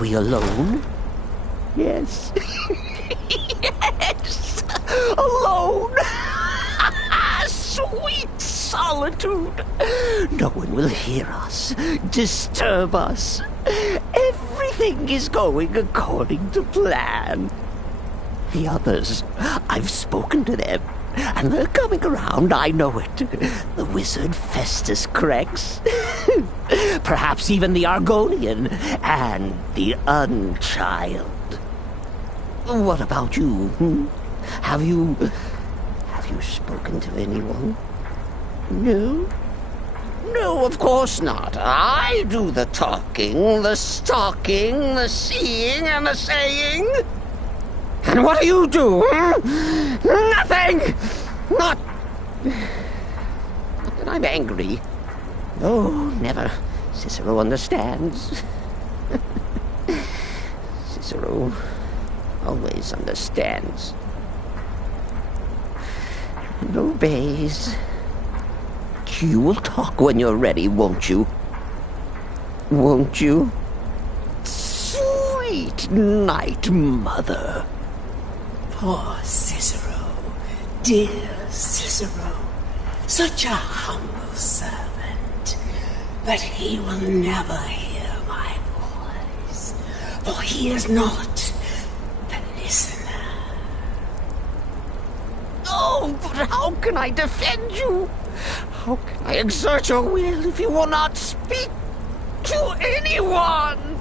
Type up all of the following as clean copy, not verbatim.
we alone? Yes. Yes! Alone! Sweet solitude! No one will hear us, disturb us. Everything is going according to plan. The others, I've spoken to them, and they're coming around, I know it. The wizard Festus Crex. Perhaps even the Argonian, and the Unchild. What about you? Have you spoken to anyone? No? No, of course not. I do the talking, the stalking, the seeing, and the saying. And what do you do? Nothing! Not that I'm angry. Oh, never. Cicero understands. Cicero always understands. And obeys. You will talk when you're ready, won't you? Won't you? Sweet night, Mother. Poor Cicero, dear Cicero, such a humble servant, but he will never hear my voice, for he is not the listener. Oh, but how can I defend you? How can I exert your will if you will not speak to anyone?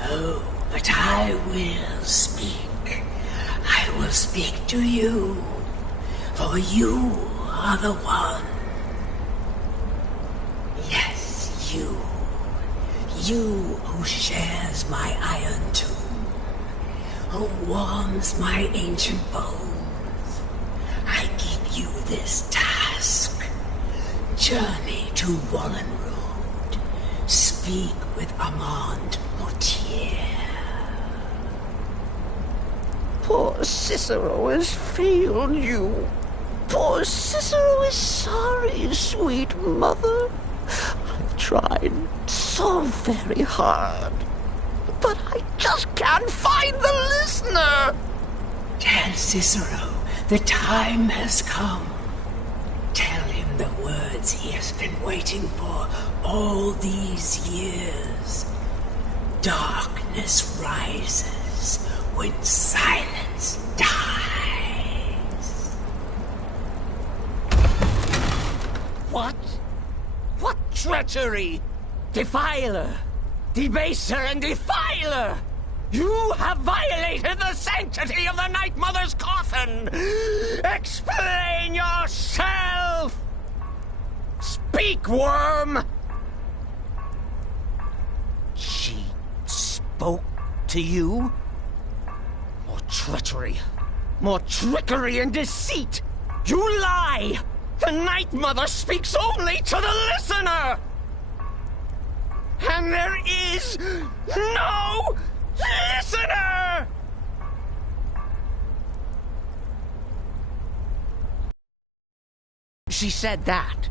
Oh, but I will speak. I will speak to you, for you are the one. Yes, you. You who shares my iron tomb, who warms my ancient bones. I give you this task. Journey to Wallenroad. Speak with Armand Mortier. Poor Cicero has failed you. Poor Cicero is sorry, sweet mother. I've tried so very hard, but I just can't find the listener. Tell Cicero the time has come. Tell him the words he has been waiting for all these years. Darkness rises when silence dies. What? What treachery? Defiler! Debaser and defiler! You have violated the sanctity of the Night Mother's coffin! Explain yourself! Speak, worm! She spoke to you? More treachery, more trickery and deceit! You lie! The Night Mother speaks only to the listener! And there is no listener! She said that.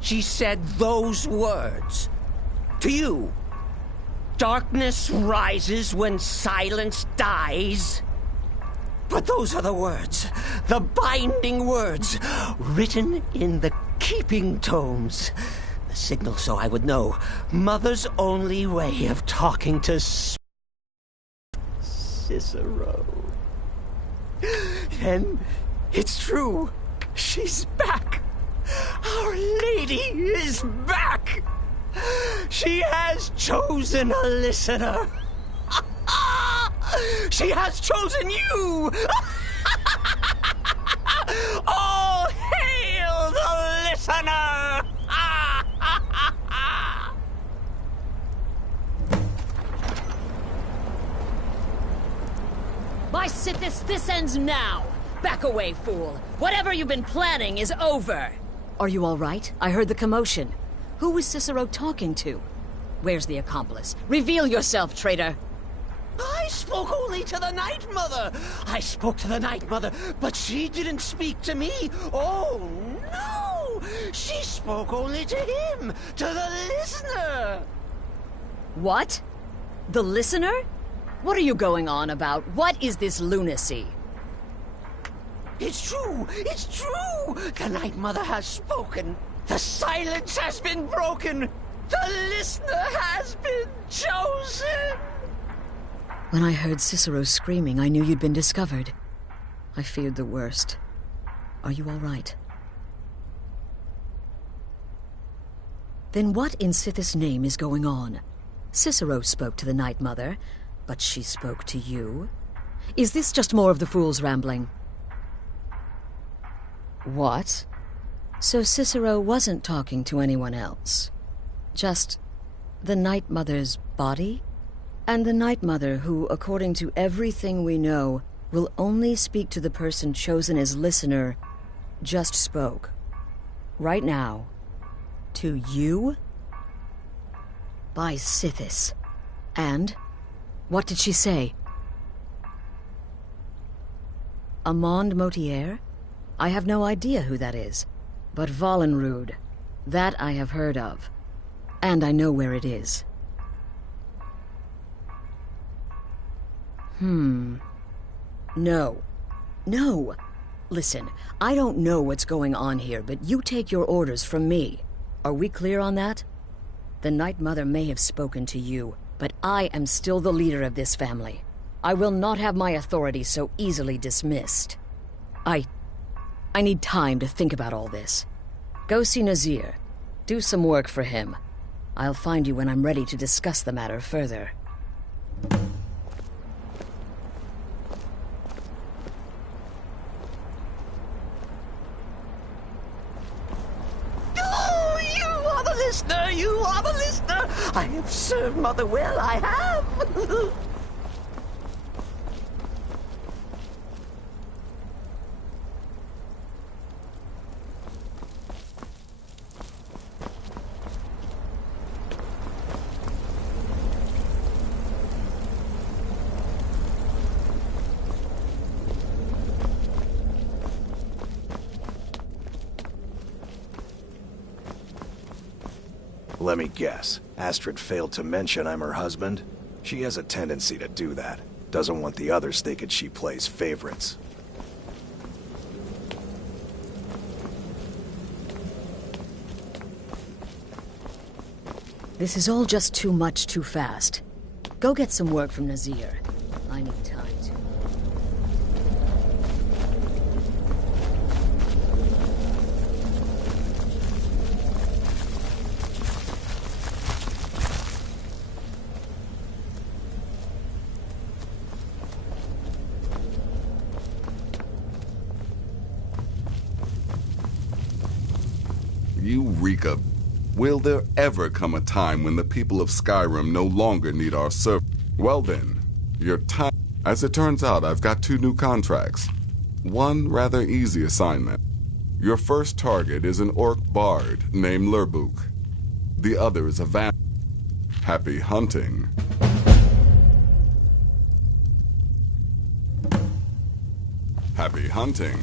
She said those words. To you. Darkness rises when silence dies. But those are the words, the binding words, written in the keeping tomes. The signal so I would know. Mother's only way of talking to Cicero. Then it's true. She's back. Our Lady is back. She has chosen a listener. She has chosen you! All hail the listener! By Sithis, this ends now! Back away, fool! Whatever you've been planning is over! Are you all right? I heard the commotion. Who was Cicero talking to? Where's the accomplice? Reveal yourself, traitor! I spoke only to the Night Mother! I spoke to the Night Mother, but she didn't speak to me! Oh, no! She spoke only to him! To the listener! What? The listener? What are you going on about? What is this lunacy? It's true! It's true! The Night Mother has spoken! The silence has been broken! The listener has been chosen! When I heard Cicero screaming, I knew you'd been discovered. I feared the worst. Are you all right? Then what in Sithis' name is going on? Cicero spoke to the Night Mother, but she spoke to you? Is this just more of the fool's rambling? What? So Cicero wasn't talking to anyone else? Just the Night Mother's body? And the Night Mother who, according to everything we know, will only speak to the person chosen as listener, just spoke. Right now. To you? By Sithis. And? What did she say? Amand Motier? I have no idea who that is. But Valenrud, that I have heard of. And I know where it is. No. No! Listen, I don't know what's going on here, but you take your orders from me. Are we clear on that? The Night Mother may have spoken to you, but I am still the leader of this family. I will not have my authority so easily dismissed. I need time to think about all this. Go see Nazir. Do some work for him. I'll find you when I'm ready to discuss the matter further. Listener, you are the listener! I have served Mother well, I have! Let me guess. Astrid failed to mention I'm her husband? She has a tendency to do that. Doesn't want the others thinking she plays favorites. This is all just too much too fast. Go get some work from Nazir. I need time to... Eureka. Will there ever come a time when the people of Skyrim no longer need our service? Well then, your time... As it turns out, I've got 2 new contracts. One rather easy assignment. Your first target is an orc bard named Lurbuk. The other is a Happy hunting. Happy hunting.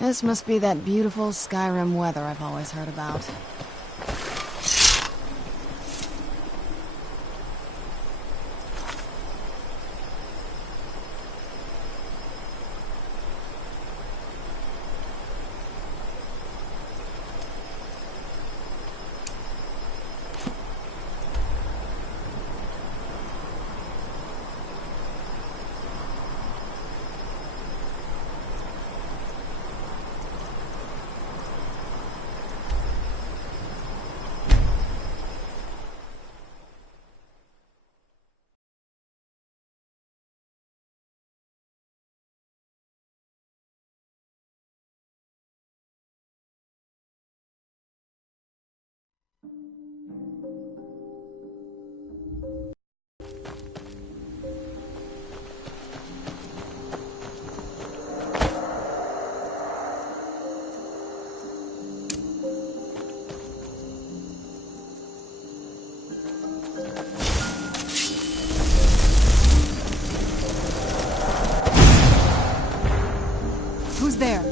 This must be that beautiful Skyrim weather I've always heard about. Who's there?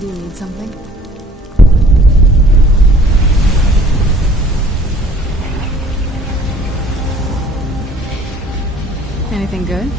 Do you need something? Anything good?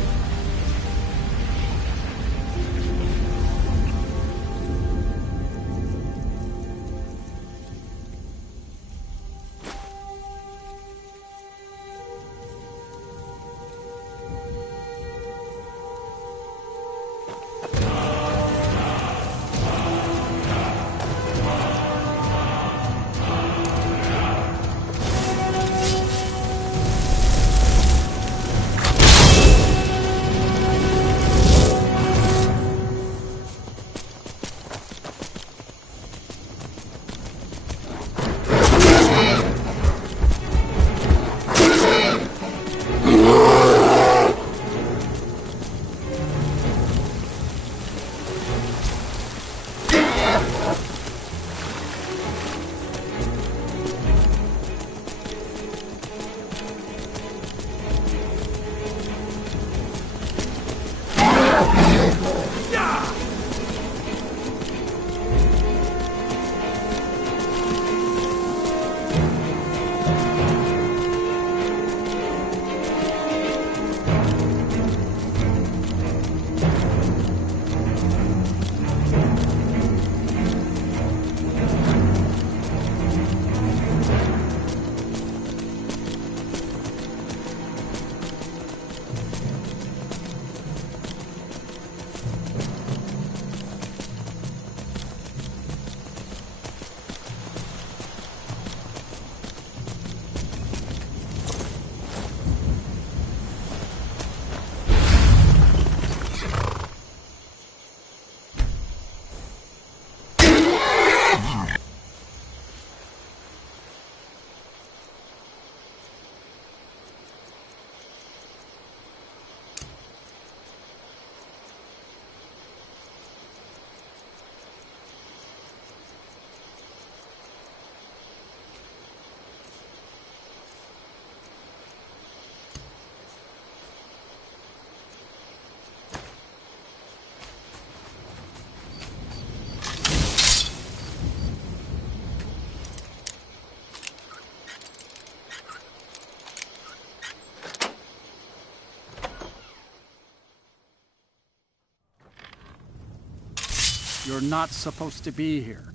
You're not supposed to be here.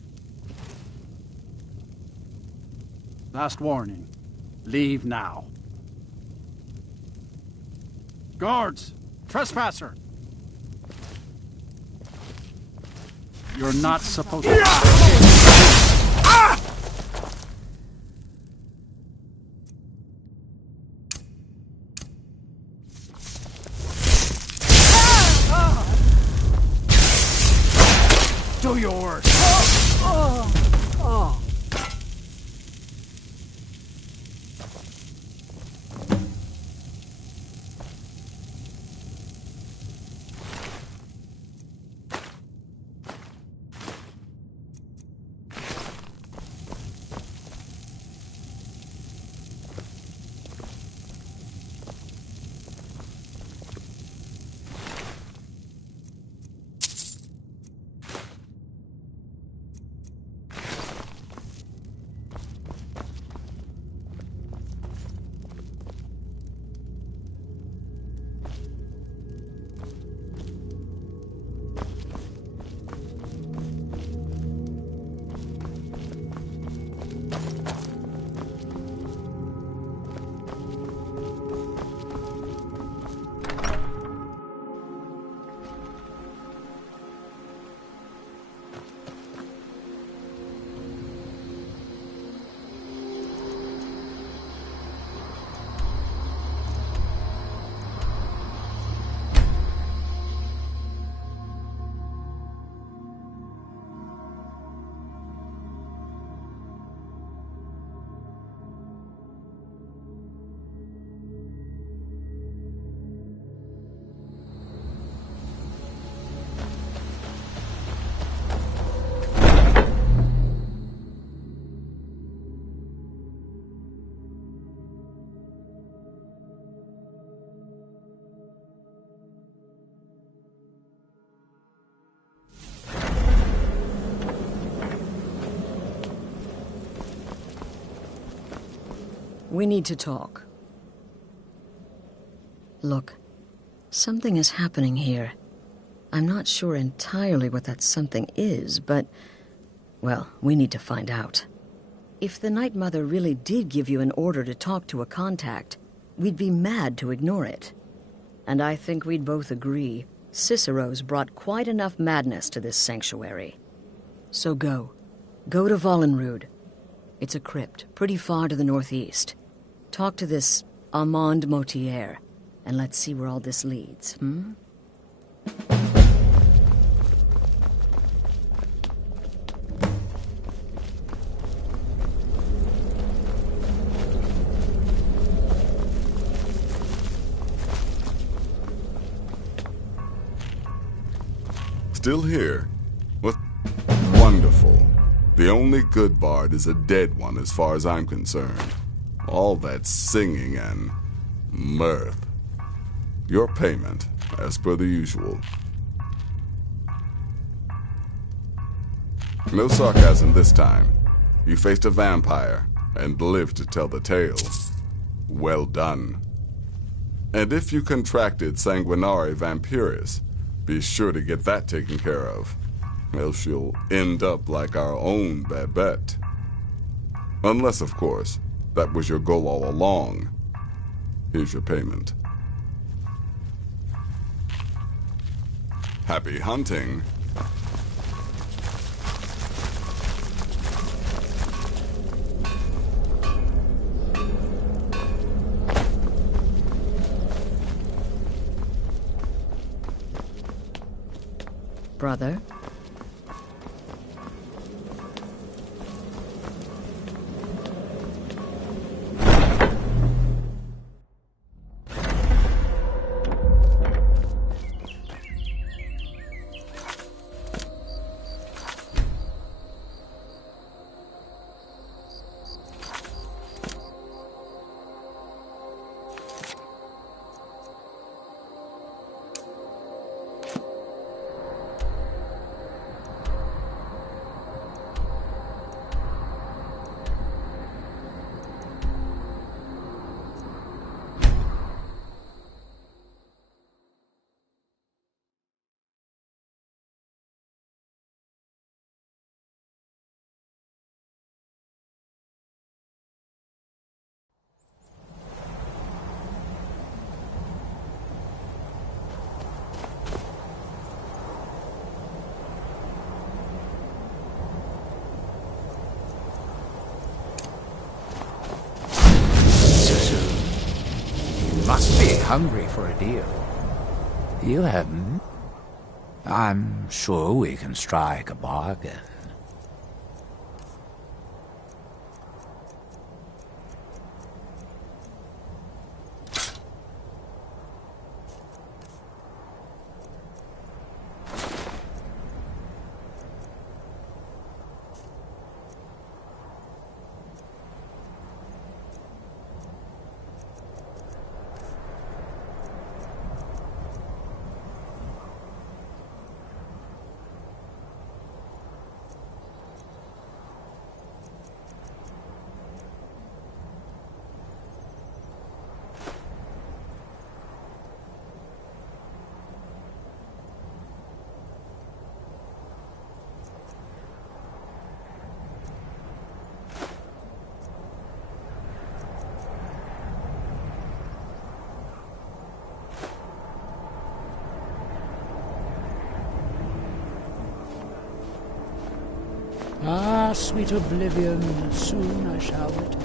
Last warning. Leave now. Guards! Trespasser! You're not supposed to... Do yours! We need to talk. Look, something is happening here. I'm not sure entirely what that something is, but... well, we need to find out. If the Night Mother really did give you an order to talk to a contact, we'd be mad to ignore it. And I think we'd both agree, Cicero's brought quite enough madness to this sanctuary. So go. Go to Vollenrud. It's a crypt, pretty far to the northeast. Talk to this Armand Motier, and let's see where all this leads, hmm? Still here? What? Wonderful. The only good bard is a dead one as far as I'm concerned. All that singing and mirth. Your payment, as per the usual. No sarcasm this time. You faced a vampire and lived to tell the tale. Well done. And if you contracted sanguinare vampiris, be sure to get that taken care of. Else you'll end up like our own Babette. Unless, of course, that was your goal all along. Here's your payment. Happy hunting. Brother? Mighty hungry for a deal. You haven't. I'm sure we can strike a bargain. Ah, sweet oblivion, soon I shall return.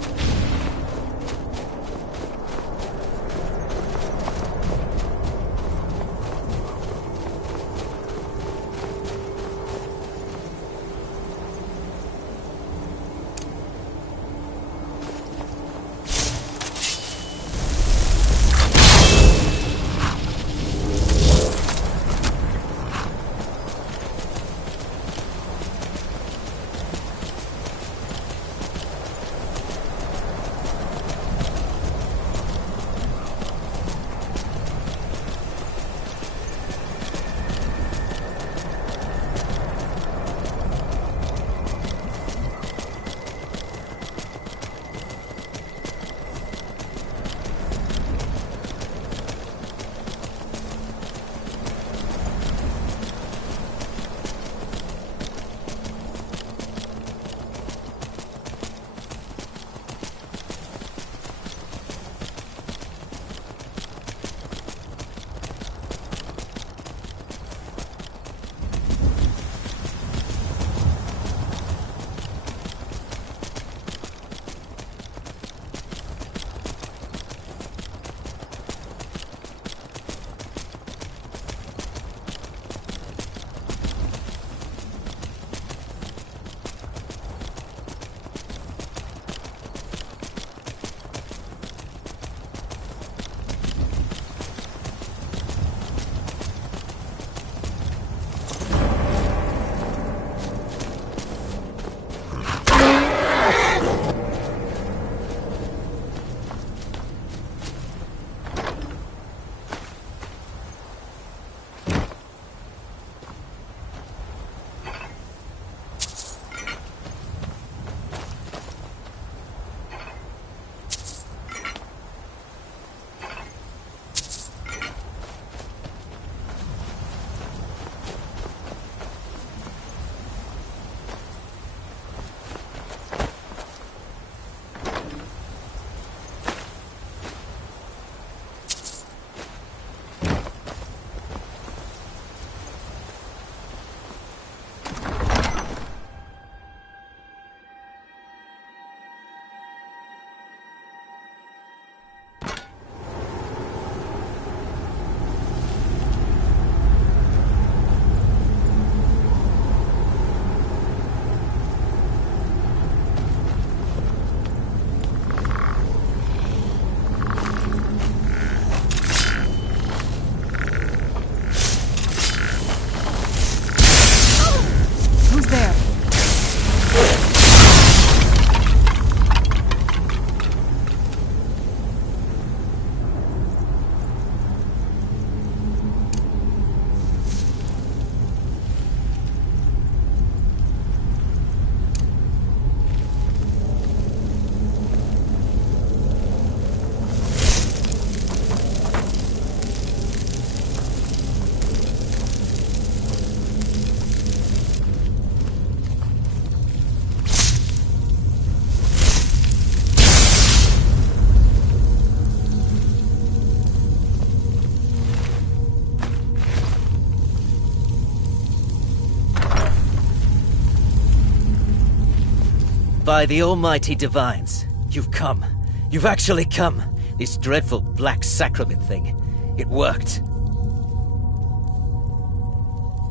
By the almighty divines, you've come. You've actually come. This dreadful Black Sacrament thing. It worked.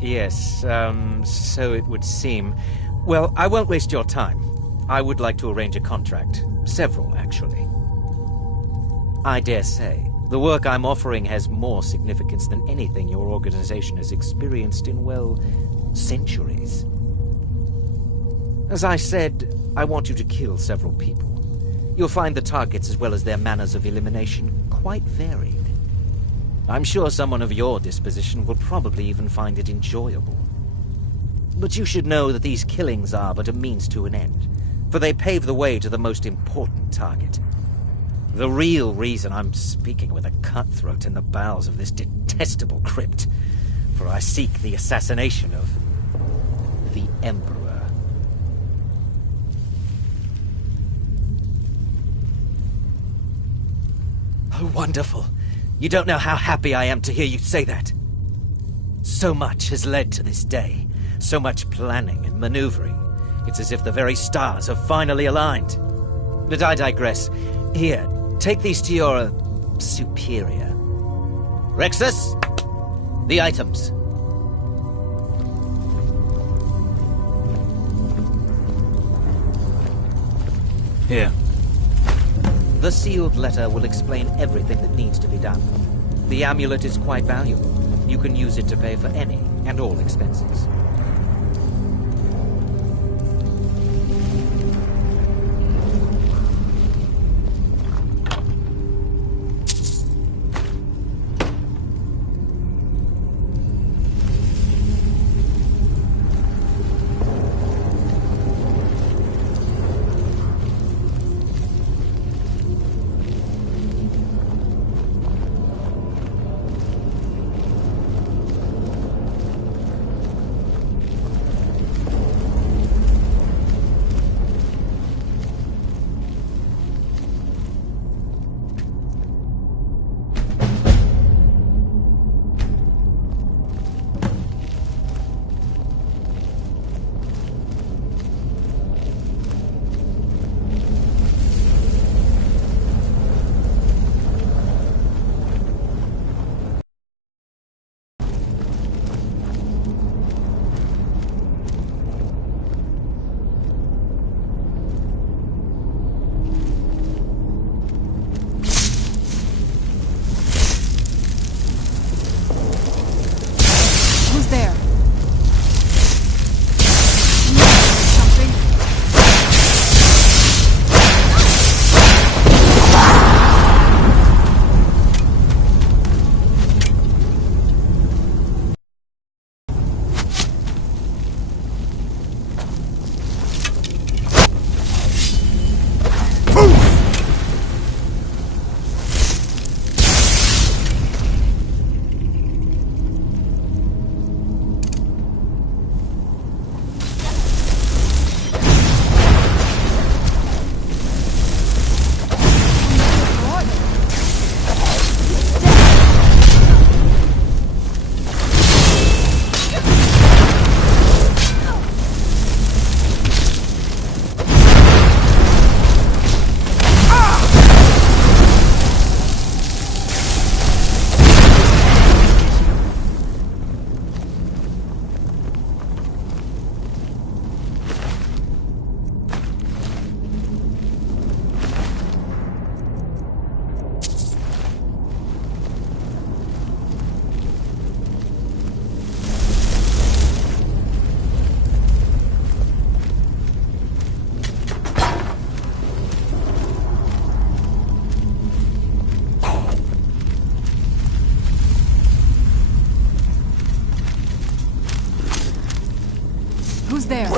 Yes, so it would seem. Well, I won't waste your time. I would like to arrange a contract. Several, actually. I dare say, the work I'm offering has more significance than anything your organization has experienced in, well, centuries. As I said, I want you to kill several people. You'll find the targets as well as their manners of elimination quite varied. I'm sure someone of your disposition will probably even find it enjoyable. But you should know that these killings are but a means to an end, for they pave the way to the most important target. The real reason I'm speaking with a cutthroat in the bowels of this detestable crypt, for I seek the assassination of the Emperor. Oh, wonderful. You don't know how happy I am to hear you say that. So much has led to this day. So much planning and maneuvering. It's as if the very stars have finally aligned. But I digress. Here, take these to your superior. Rexus, the items. Here. The sealed letter will explain everything that needs to be done. The amulet is quite valuable. You can use it to pay for any and all expenses. Who's there?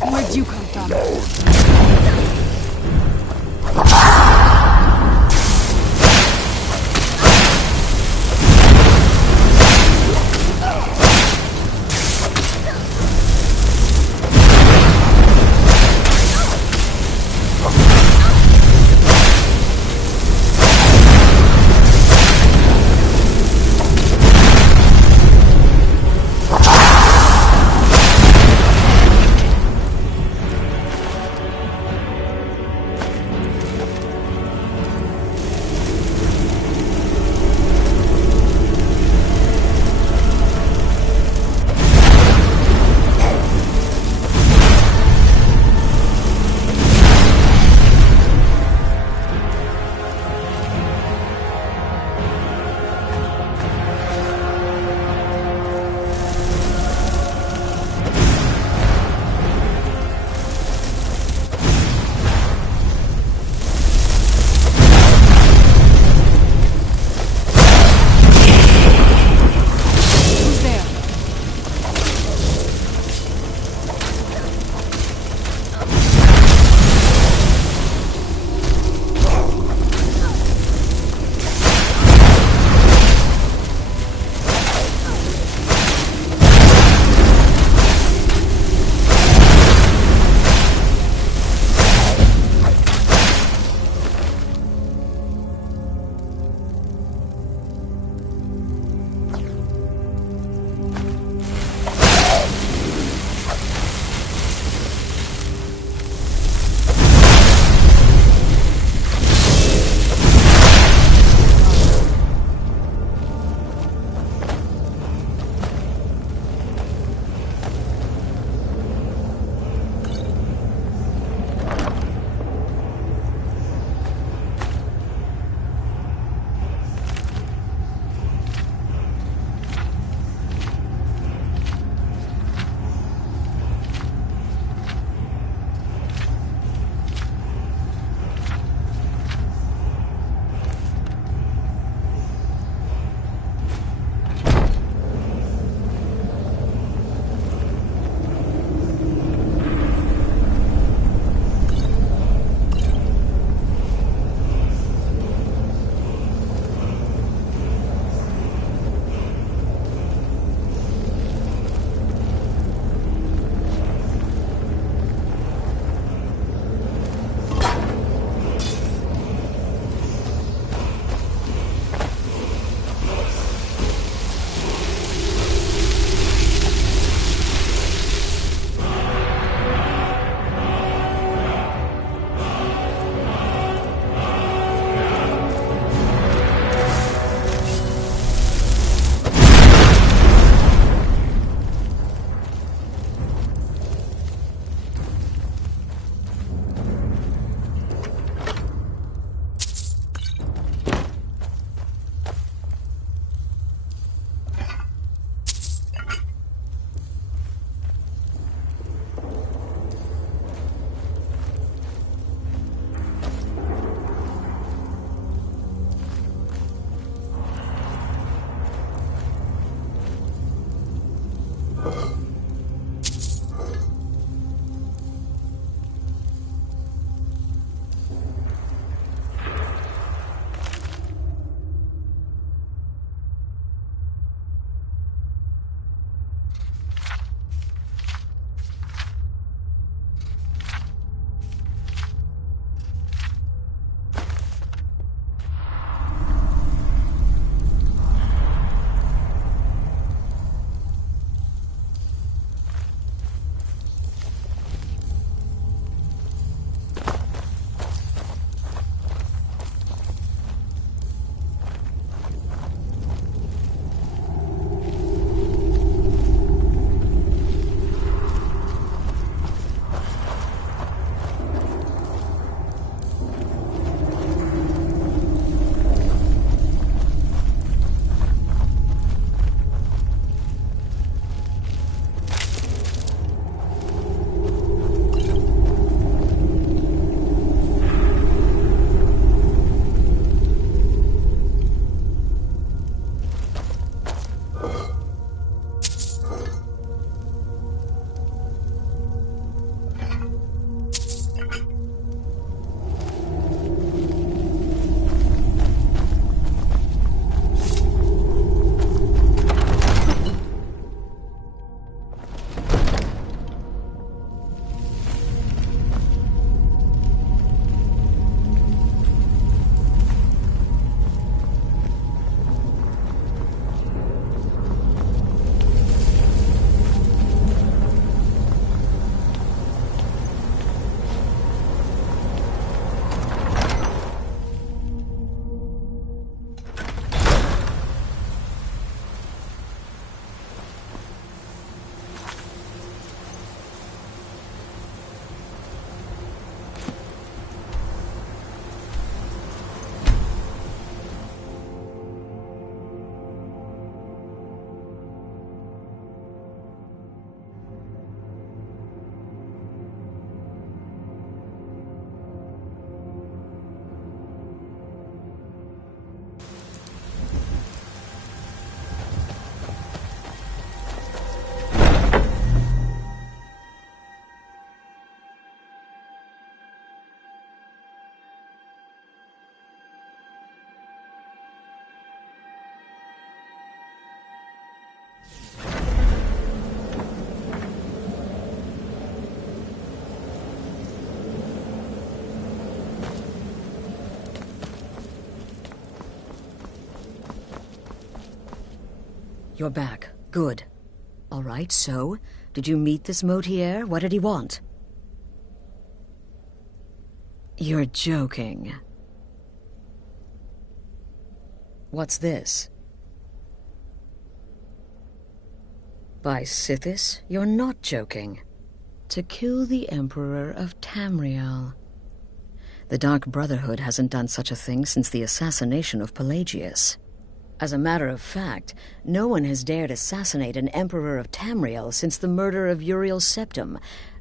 Where'd you come from? You're back. Good. All right, so, did you meet this Motier? What did he want? You're joking. What's this? By Sithis, you're not joking. To kill the Emperor of Tamriel. The Dark Brotherhood hasn't done such a thing since the assassination of Pelagius. As a matter of fact, no one has dared assassinate an Emperor of Tamriel since the murder of Uriel Septim,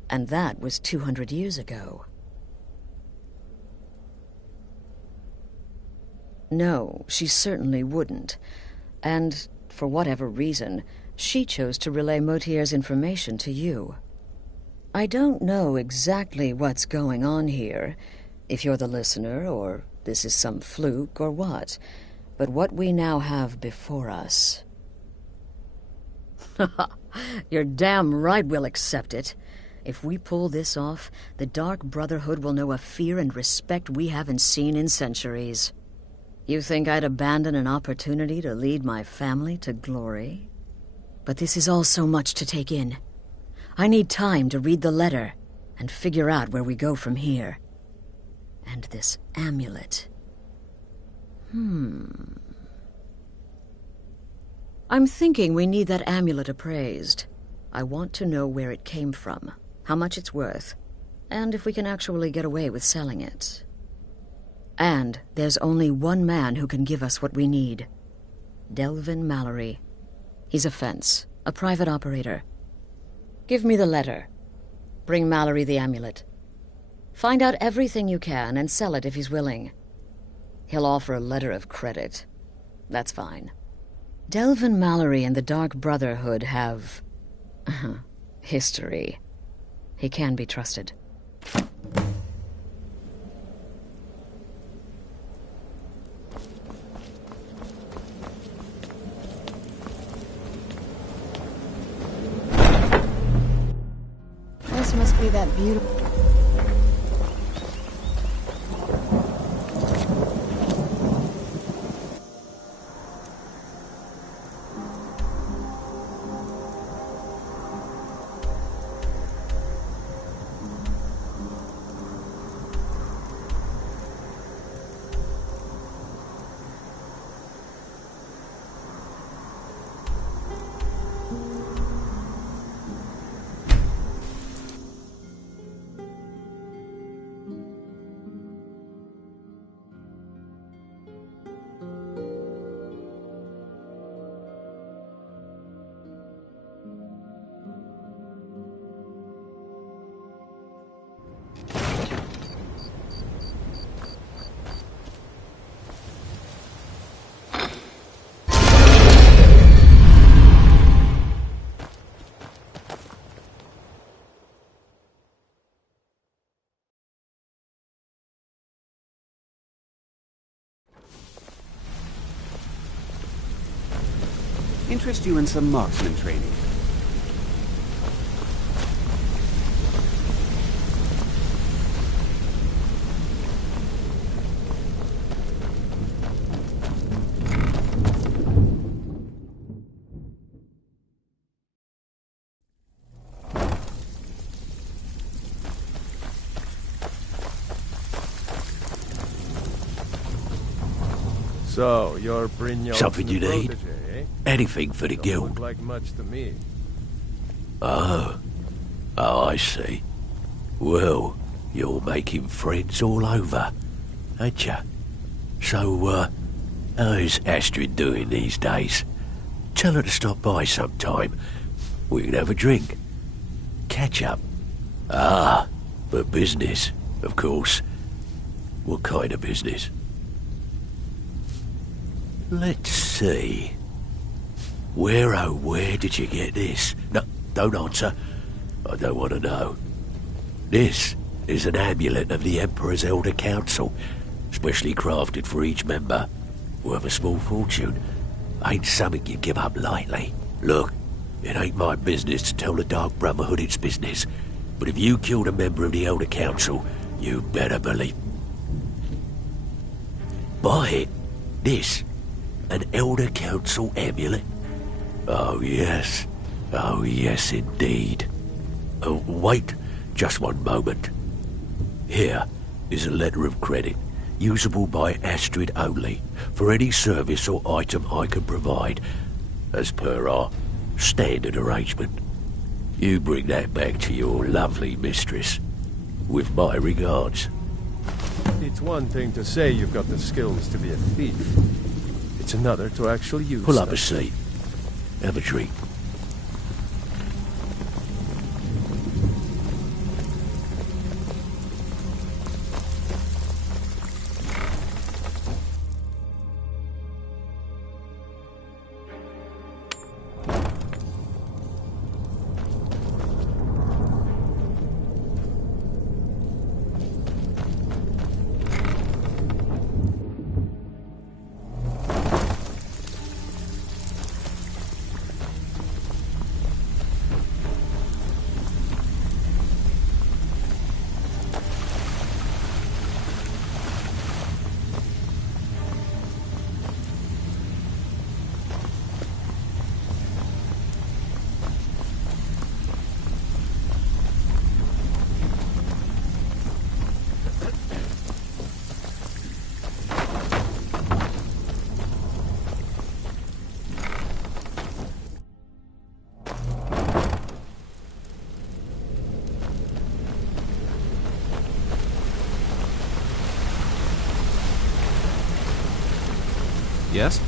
and that was 200 years ago. No, she certainly wouldn't. And, for whatever reason, she chose to relay Motier's information to you. I don't know exactly what's going on here, if you're the listener, or this is some fluke, or what. But what we now have before us... You're damn right we'll accept it. If we pull this off, the Dark Brotherhood will know a fear and respect we haven't seen in centuries. You think I'd abandon an opportunity to lead my family to glory? But this is all so much to take in. I need time to read the letter and figure out where we go from here. And this amulet... I'm thinking we need that amulet appraised. I want to know where it came from, how much it's worth, and if we can actually get away with selling it. And there's only one man who can give us what we need. Delvin Mallory. He's a fence, a private operator. Give me the letter. Bring Mallory the amulet. Find out everything you can and sell it if he's willing. He'll offer a letter of credit. That's fine. Delvin Mallory and the Dark Brotherhood have... history. He can be trusted. This must be that beautiful... Interest you in some marksman training. So, you're Brignole's Something you need? protege, eh? Anything for the Don't guild. look like much to me. Oh, I see. Well, you're making friends all over, ain't ya? So, how's Astrid doing these days? Tell her to stop by sometime. We can have a drink. Catch up. Ah, but business, of course. What kind of business? Let's see. Where, oh, where did you get this? No, don't answer. I don't want to know. This is an amulet of the Emperor's Elder Council, specially crafted for each member. Worth a small fortune. Ain't something you give up lightly. Look, it ain't my business to tell the Dark Brotherhood its business, but if you killed a member of the Elder Council, you better believe... Buy it. This. An Elder Council amulet? Oh, yes. Oh, yes, indeed. Wait just one moment. Here is a letter of credit, usable by Astrid only, for any service or item I can provide, as per our standard arrangement. You bring that back to your lovely mistress, with my regards. It's one thing to say you've got the skills to be a thief. It's another to actually use Pull up them. a seat. Have a drink. Yes?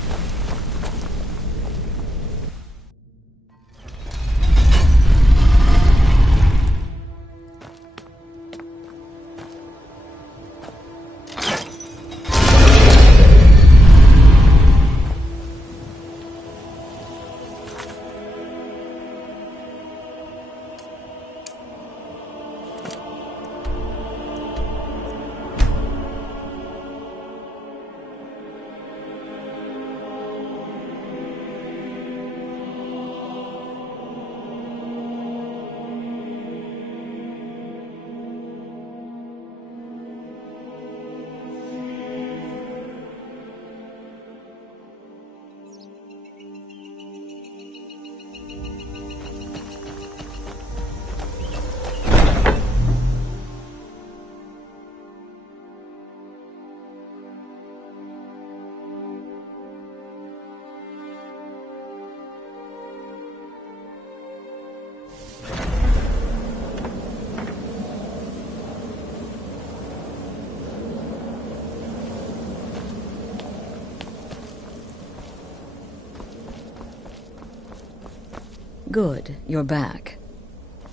Good, you're back.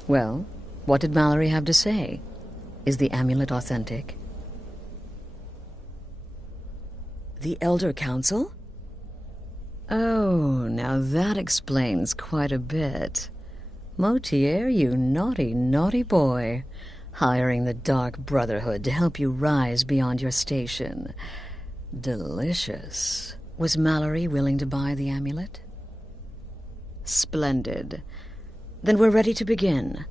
Well, what did Mallory have to say? Is the amulet authentic? The Elder Council? Oh, now that explains quite a bit. Motier, you naughty, naughty boy. Hiring the Dark Brotherhood to help you rise beyond your station. Delicious. Was Mallory willing to buy the amulet? Splendid. Then we're ready to begin.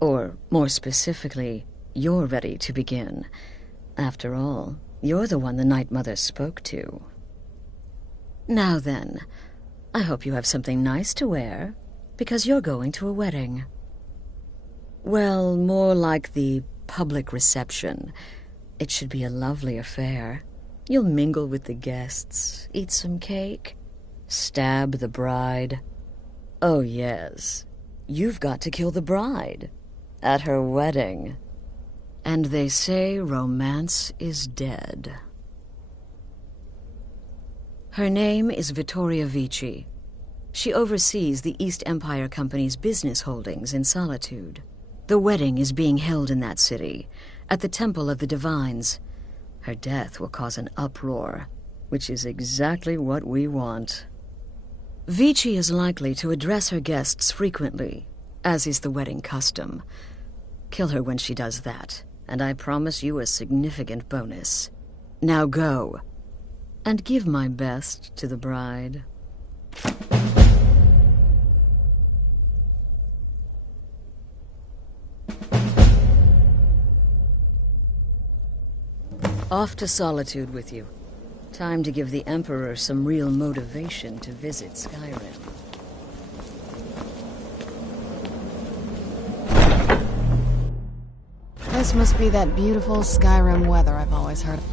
Or, more specifically, you're ready to begin. After all, you're the one the Night Mother spoke to. Now then, I hope you have something nice to wear, because you're going to a wedding. Well, more like the public reception. It should be a lovely affair. You'll mingle with the guests, eat some cake, stab the bride. Oh, yes. You've got to kill the bride. At her wedding. And they say romance is dead. Her name is Vittoria Vici. She oversees the East Empire Company's business holdings in Solitude. The wedding is being held in that city, at the Temple of the Divines. Her death will cause an uproar, which is exactly what we want. Vici is likely to address her guests frequently, as is the wedding custom. Kill her when she does that, and I promise you a significant bonus. Now go, and give my best to the bride. Off to Solitude with you. Time to give the Emperor some real motivation to visit Skyrim. This must be that beautiful Skyrim weather I've always heard of.